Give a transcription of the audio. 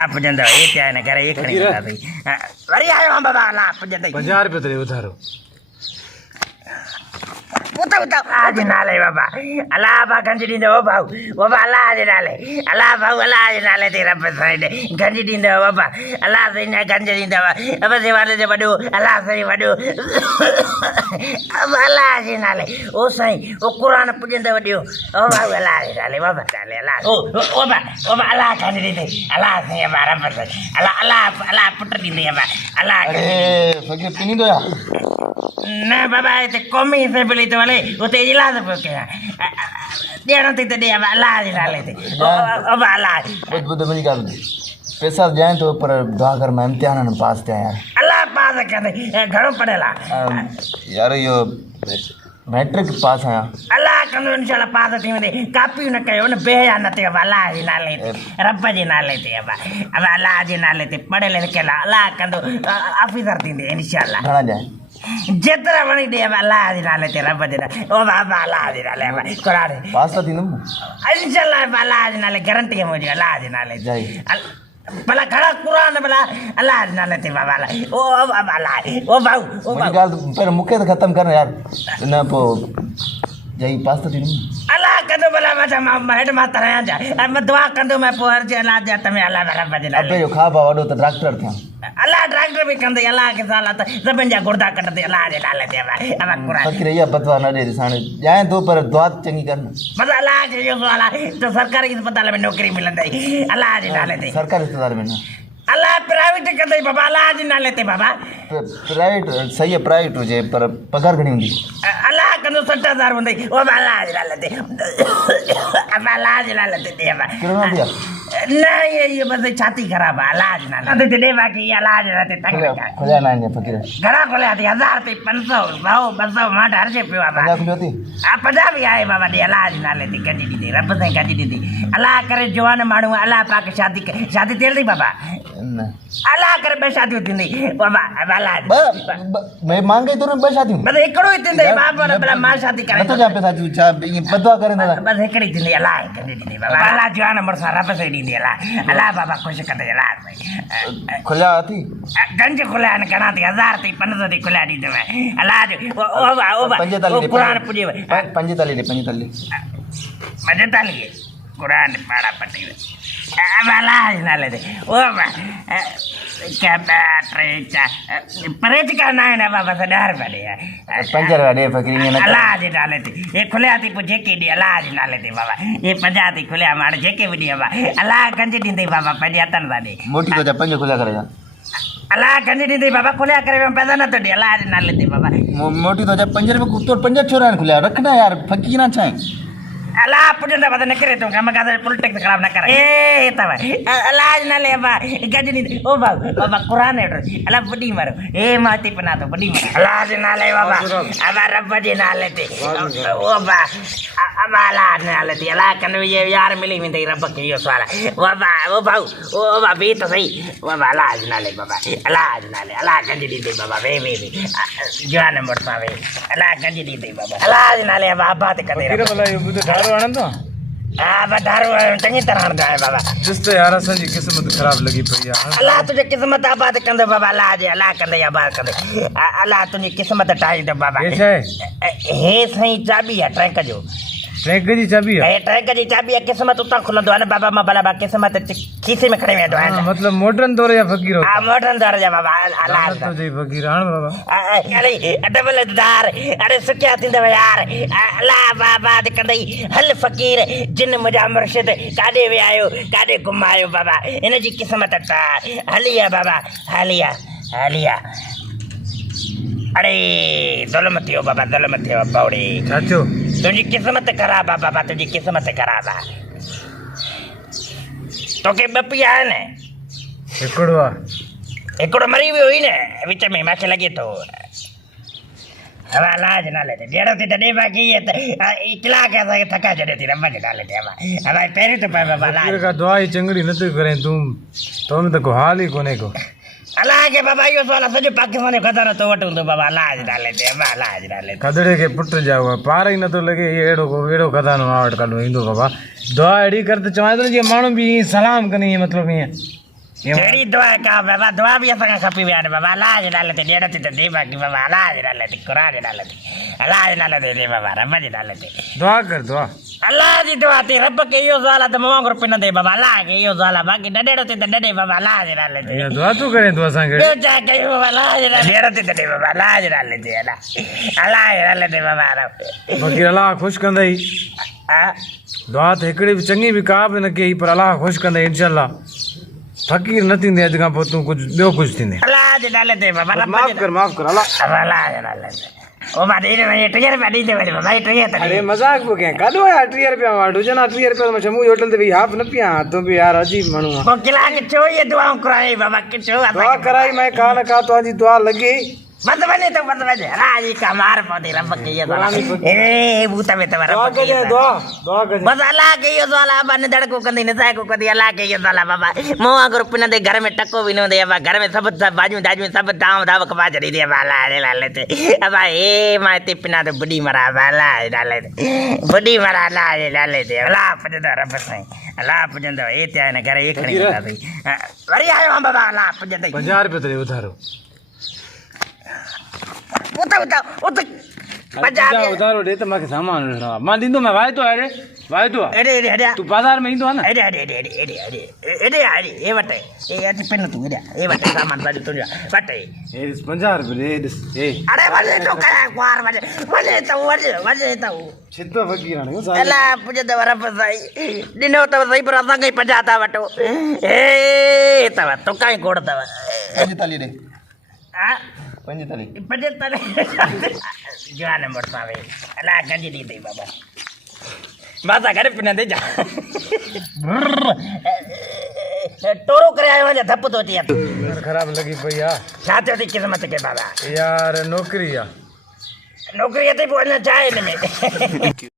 आप जंदा ये क्या ने करे ये खड़ी था भाई वरी आयो हम बाबा ला आप जंदा 50 रुपए ते उधारो पुता आज नाले बाबा अल्लाह बा गंजी दींदो बाबा अल्लाह जे नाले अल्लाह बाबू अल्लाह जे नाले तेरा पैसा गंजी दींदो बाबा अल्लाह से ने गंजी दींदो अब से वाले जे वडो अल्लाह से वडो अब अल्लाह जे नाले ओ सही ओ कुरान पुजंदो वडियो ओ बाबू अल्लाह जे नाले बाबा नाले अल्लाह ओ बाबा अल्लाह गंजी दींदे अल्लाह से हमारा पैसा अल्लाह पुट दींदे बाबा अल्लाह अरे फकीर पिनी दो यार ना बाबा ये कौमी से बोली तो वाले वो तो इलाज पे देना ते दे अब अल्लाह नाले ते अब अल्लाह बुद्ध मेरी गल पैसा जाए तो पर दुआ कर मैं इम्तिहान में पास थे यार अल्लाह पास कर दे घरों पढ़ेला यार यो मैट्रिक पास है अल्लाह कंदो इंशाल्लाह पास थी में कापी न कयो न बेया न ते अब अल्लाह नाले ते रब जी नाले ते अब अल्लाह जी नाले ते पढ़े ले के अल्लाह कंदो ऑफिसर थींदे इंशाल्लाह घणा जाए जेतरा वणी दे अब अल्लाह जी नाले ते रब जी नाले ओ बाबा अल्लाह जी नाले कुरान पास तो थींदम इंशाल्लाह अल्लाह जी नाले गारंटी है मुझे अल्लाह जी नाले जाई भला खड़ा कुरान भला अल्लाह नाले ते बाबा ओ बाबा अल्लाह ओ बाऊ मेरी गल पर मुके तो खत्म कर यार न पो जाई पास तो थींदम अल्लाह कंदो भला मैं हेड मास्टर आया जा मैं दुआ कंदो मैं पोहर जे अल्लाह जा तमे अल्लाह रब जी नाले अबे जो खाबा वडो तो डॉक्टर था अल्लाह डॉक्टर भी कंदे अल्लाह के साला त सबन जा गुर्दा कटदे अल्लाह जे नाले ते अब कुरान फकीर या बतवा न दे साने जाए तो पर दुआ चंगी करना बस अल्लाह के जो वाला तो सरकारी अस्पताल में नौकरी मिलंदई अल्लाह जे नाले ते सरकारी अस्पताल में ना अल्लाह प्राइवेट कंदे बाबा अल्लाह जे नाले ते बाबा प्राइवेट सही है प्राइवेट हो जाए पर पगार घणी हुंदी अल्लाह कंदो 60,000 हुंदई ओ अल्लाह जे नाले ते अब अल्लाह जे नाले ते देवा कितना दिया नहीं ये बस छाती खराब है अल्लाह जे नाले ते देवा की अल्लाह जे नाले ते तंग खोलिया ना ने फकीर घरा खोलिया थी 1000 ते 500 200 माट हर जे पियो बाबा 50 होती आ 50 भी आए बाबा दे अल्लाह जे नाले ते गड्डी दी रब से गड्डी दी अल्लाह करे जवान माण्हू अल्लाह पाक शादी तेल दी बाबा अल्लाह करे बे शादी थी नहीं बाबा अल्लाह मैं मांगे तो बस शादी बस एकड़ो ही थी बाप ने बला मां शादी करे तो जा पे शादी चा ये बदवा करे ना बस एकड़ी थी अल्लाह गड्डी दी बाबा अल्लाह जवान मरसा रब से दी अल्लाह अल्लाह बाबा खुश कर दे अल्लाह खुला थी गंज खुला न कना थी 1000 थी 500 थी खुला दी दे अल्लाह ओ कुरान पुजे 45 कुरान पढ़ा पटी अब अल्लाह नाले दे ओ क्या ट्रेचा परेज करना है ना बाबा से डर पड़े पंजर वाले फकीर ने अल्लाह जी नाले दे ये खुले आती पुजे के दी अल्लाह जी नाले दे बाबा ये पंजाती खुले हमारे जेके भी दी बाबा अल्लाह गंज दी दे बाबा पंजातन वाले मोटी तो जा पंज खुला करे जा अल्लाह गंज दी दे बाबा खुले करे में पैदा न तो दी अल्लाह जी नाले दे बाबा मोटी तो जा पंजर में कुत्तो पंजर छोरा खुला रखना यार फकीर ना चाहे अल्लाह पुजंदा बद न करे तो हम का पॉलिटिक्स खराब न करे ए तवा अल्लाह न ले बा गजनी ओ बाबा कुरान है अल्लाह बड़ी मारो ए माती पना तो बड़ी मारो अल्लाह न ले बाबा अब रब जी न लेते ओ बा अब अल्लाह न लेते अल्लाह कन ये यार मिली में दे रब के यो साला बाबा ओ बाऊ ओ बाबा भी तो सही बाबा अल्लाह न ले बाबा अल्लाह न ले अल्लाह गजनी दे बाबा वे जान मरता वे अल्लाह गजनी दे बाबा अल्लाह न ले बाबा बात करे तो दारू चंगी तरह है बाबा जिस तो यार असांजी किस्मत खराब लगी पई यार अल्लाह तुझे किस्मत आबाद कंदे बाबा अल्लाह जे अल्लाह कंदे आबाद कंदे अल्लाह तुझी किस्मत ठाई दे बाबा हे छे हे सही चाबी है ट्रैक जो ट्रैक जी चाबी है ट्रैक जी चाबी है किस्मत उता खुलंदो है बाबा मां भला बा किस्मत खीसे में खड़े वेठो है मतलब मॉडर्न दौर या फकीर हो मॉडर्न दौर जा बाबा अल्लाह तो जी फकीर हां बाबा अरे डबल दार अरे सुक्या थिंदव यार अल्लाह बाबा दे कंदई हल फकीर जिन मुजा मुर्शिद काडे वे आयो काडे घुमायो बाबा इन जी किस्मत ता हलिया बाबा हलिया अरे जुल्म थियो बाबा जुल्म थियो पौड़ी चाचो तुझी किस्मत खराब है बाबा तुझी किस्मत खराब है तो के बपिया है ने एकड़ो मरी हुई हुई ने विच में माखे लगे तो अब लाज ना लेते डेढ़ो थी डे बाकी ये इतला के थका जड़े थी रम्मा ना लेते अब पहले तो बाबा लाज का दवाई चंगड़ी न तो करे तुम तो को हाल ही कोने को अल्लाह के बाबा यो वाला सजो पाकिस्तान खतरो तो वटू तो बाबा लाज ना लेते खदड़े के पुट जाओ पार ही न तो लगे ये एड़ो खदानो आवट कालो इंदो बाबा दुआ एड़ी करते चवाए तो ये मानो भी सलाम कनी मतलब ये जहिड़ी दुआ का बाबा दुआ बि असांखे खपी विया आहिनि बाबा अलाह जे नाले ते ॾियण थी त दे बाक़ी बाबा अलाह जे नाले ते क़ुर जे नाले ते अलाह जे नाले ते दे बाबा रब जे नाले ते दुआ कर दुआ अलाह जी दुआ ते रब खे इहो ज़ाल आहे त मूं वांगुरु पिन दे बाबा अलाह खे इहो ज़ाल आहे बाक़ी न ॾियणो थी त न ॾे बाबा अलाह जे नाले ते या दुआ तू करे तू असांखे ॿियो छा कयूं बाबा अलाह जे नाले ॾियणो थी त ॾे बाबा अलाह जे नाले ते अलाह जे नाले ते बाबा बाक़ी अलाह ख़ुशि कंदई दुआ त हिकिड़ी बि चङी बि का बि न कई पर अलाह ख़ुशि कंदई इनशाअल्लाह फ़क़ीर न थींदे अॼु खां पोइ तूं कुझु ॿियो कुझु थींदे अलाह जे नाले ते बाबा माफ़ कर अलाह अलाह जे नाले ते ओ मां ॾेई वञे 30 रुपया ॾींदे वञे बाबा 30 त अरे मज़ाक पियो कयां काॾो आया 30 रुपया वठि हुजनि 30 रुपया त मां शमू जी होटल ते वेही हाफ़ न पिया तूं बि यार अजीब माण्हू आहे पोइ कलाक छो इहे दुआऊं कराई बाबा कि छो दुआ कराई मैं का न का तुंहिंजी दुआ लॻे बंदि वञे त बंदि वञे अलाह जी का मार पवंदी रब खे इहो ए भूत में अथव रब खे इहो दुआ कजे बसि अलाह खे इहो ज़ाल आहे बाबा निदड़ को कंदी निसाए को कंदी अलाह खे इहो ज़ाल आहे बाबा मूं वांगुरु पिनंदे घर में टको बि न हूंदे बाबा घर में सभु भाॼियूं दाॼियूं सभु दाम दाव कपा छॾींदी बाबा अलाह जे नाले ते बाबा हे मां हिते पिना त बुॾी मरा बाबा अलाह जे नाले ते बुॾी मरा अलाह जे नाले ते अलाह पुॼंदो रब साईं अलाह पुॼंदो हे ते हिन घर हे खणी वेंदासीं वरी आयो आहियां बाबा अलाह पुॼंदई 50 रुपया ते उधारो उधारो ॾे त मूंखे सामान वठिणो आहे मां ॾींदो मैं वाइदो आहे वाइदो आहे एॾे एॾे हेॾे तूं बाज़ार में ईंदो आहे न हेॾे हेॾे हेॾे हेॾे हेॾे हेॾे हेॾे हे वटि हे अची पिन तूं हेॾे हे वटि सामान साॼो तुंहिंजो वटि हे ॾिस 50 रुपया ॾे ॾिस हे अरे वञे तो कया कुआर वञे वञे त वञे त छितो फ़क़ीर हाणे अलाह पुॼंदव रब साईं ॾिनो अथव सही पर असांखे ई 50 था वठो हे अथव तोका ई गोड़ अथव 45 ॾे हा 45 जवान मोटा वे अलाह गंजी दी बाबा बासा घर पिनंदे जा टोरो करे आयो वञे धप थो अचे ख़राब लॻी पई आहे छा थियो थी क़िस्मत खे बाबा यार नौकिरी आहे नौकिरीअ ते पोइ अञा छा आहे हिन में